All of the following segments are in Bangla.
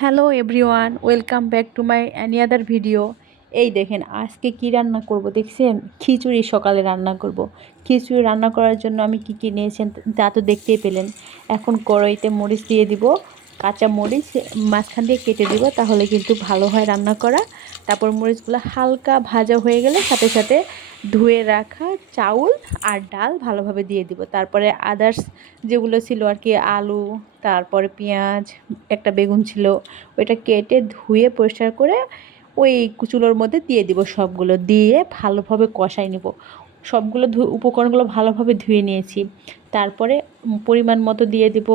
Hello everyone, welcome back to my any video. এই দেখেন আজকে কি রান্না করব দেখছেন? খিচুড়ি সকালে রান্না করব। খিচুড়ি রান্না করার জন্য আমি কি কি নিয়েছেন তা তো দেখতেই পেলেন। এখন কড়াইতে মরিচ দিয়ে দিব, কাঁচা মরিচ মাঝখান দিয়ে কেটে দিব, তাহলে কিন্তু ভালো হয় রান্না করা। তারপর মরিচগুলো হালকা ভাজা হয়ে গেলে সাথে সাথে ধুয়ে রাখা চাউল আর ডাল ভালোভাবে দিয়ে দিব। তারপরে আদার্স যেগুলো ছিল আর কি, আলু, তারপরে পেঁয়াজ, একটা বেগুন ছিল, ওইটা কেটে ধুয়ে পরিষ্কার করে ওই চুলোর মধ্যে দিয়ে দিব। সবগুলো দিয়ে ভালোভাবে কষাই নেব। সবগুলো উপকরণগুলো ভালোভাবে ধুয়ে নিয়েছি। তারপরে পরিমাণ মতো দিয়ে দিব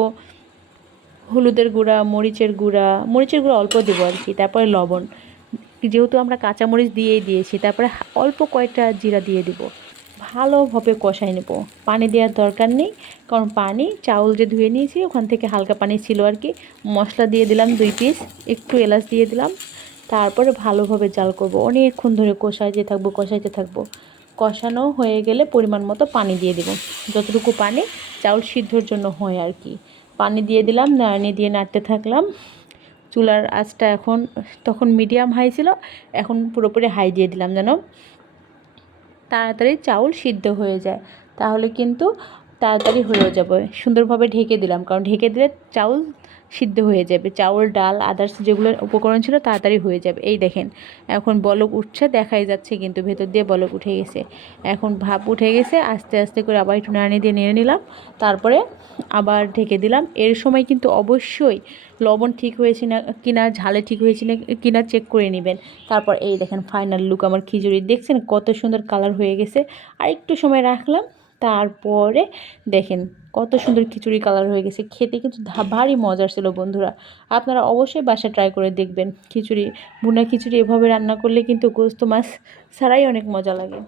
হলুদের গুঁড়া, মরিচের গুঁড়া অল্প দেবো আর কি। তারপরে লবণ, যেহেতু আমরা কাঁচামরিচ দিয়েই দিয়েছি। তারপরে অল্প কয়েকটা জিরা দিয়ে দিব। ভালোভাবে কষাই নেব। পানি দেওয়ার দরকার নেই, কারণ পানি চাউল যে ধুয়ে নিয়েছি ওখান থেকে হালকা পানি ছিল আর কি। মশলা দিয়ে দিলাম 2 পিস, একটু এলাচ দিয়ে দিলাম। তারপরে ভালোভাবে জাল করব, অনেকক্ষণ ধরে কষাইতে থাকবো। কষানো হয়ে গেলে পরিমাণ মতো পানি দিয়ে দেব, যতটুকু পানি চাউল সিদ্ধর জন্য হয় আর কি। পানি দিয়ে দিলাম, নাড়নি দিয়ে নাড়তে থাকলাম। চুলার আঁচটা তখন মিডিয়াম হাই ছিল, এখন পুরোপুরি হাই দিয়ে দিলাম যেন তাড়াতাড়ি চাউল সিদ্ধ হয়ে যায়। তাহলে কিন্তু তাড়াতাড়ি হয়েও যাবে। সুন্দরভাবে ঢেকে দিলাম, কারণ ঢেকে দিলে চাউল সিদ্ধ হয়ে যাবে। চাউল, ডাল, আদার্স যেগুলো উপকরণ ছিল তাড়াতাড়ি হয়ে যাবে। এই দেখেন এখন বলক উঠছে, দেখাই যাচ্ছে কিন্তু ভেতর দিয়ে বলক উঠে গেছে। এখন ভাপ উঠে গেছে, আস্তে আস্তে করে আবার একটু নাড়ি দিয়ে নেড়ে নিলাম। তারপরে আবার ঢেকে দিলাম। এর সময় কিন্তু অবশ্যই লবণ ঠিক হয়েছে না কিনা, ঝালে ঠিক হয়েছে না কিনা চেক করে নেবেন। তারপর এই দেখেন ফাইনাল লুক আমার খিচুড়ি, দেখছেন কত সুন্দর কালার হয়ে গেছে। আর একটু সময় রাখলাম, তারপরে দেখেন কত সুন্দর খিচুড়ি কালার হয়ে গেছে। খেতে কিন্তু ভারী মজার ছিল বন্ধুরা। আপনারা অবশ্যই বাসায় ট্রাই করে দেখবেন। ভুনা খিচুড়ি এভাবে রান্না করলে কিন্তু গোস্ত মাছ ছাড়াই অনেক মজা লাগে।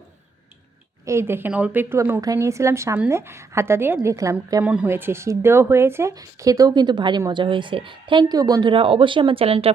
এই দেখেন অল্প একটু আমি উঠাই নিয়েছিলাম সামনে, হাতা দিয়ে দেখলাম কেমন হয়েছে। সিদ্ধও হয়েছে, খেতেও কিন্তু ভারী মজা হয়েছে। থ্যাংক ইউ বন্ধুরা, অবশ্যই আমার চ্যানেলটা